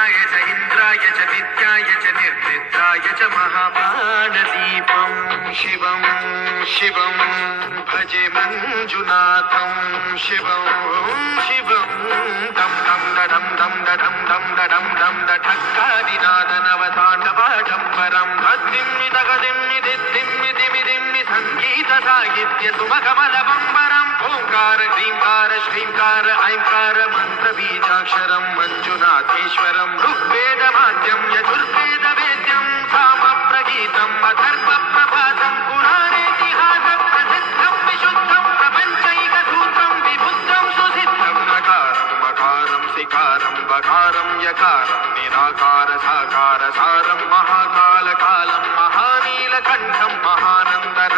रुद्राय च इन्द्राय च विद्याय च निर्निद्राय च महाप्राणदीपं शिवं शिवं भजे मञ्जुनाथं शिवं शिवं दं दं दडं दं दडं दं दडं दं दठक्कादिनादनवताण्डवाडम्बरं भद्दिम्मि दगदिम्मि दिद्दिम्मि दिमिदिम्मि सङ्गीतसाहित्य सुमकमलबम्बरम् ओङ्कार ह्रीङ्कार श्रीङ्कार ऐङ्कार मन्त्रबीजाक्षरं मञ्जुनाथेश्वरं ऋग्वेदमाद्यं यजुर्वेदवेद्यं सामप्रगीतम् अथर्वप्रभातं पुराणेतिहासप्रसिद्धं विशुद्धं प्रपञ्चैकसूत्रं विबुद्धं सुसिद्धं नकारं मकारं सिकारं बकारं यकारं निराकार साकार सारं महाकार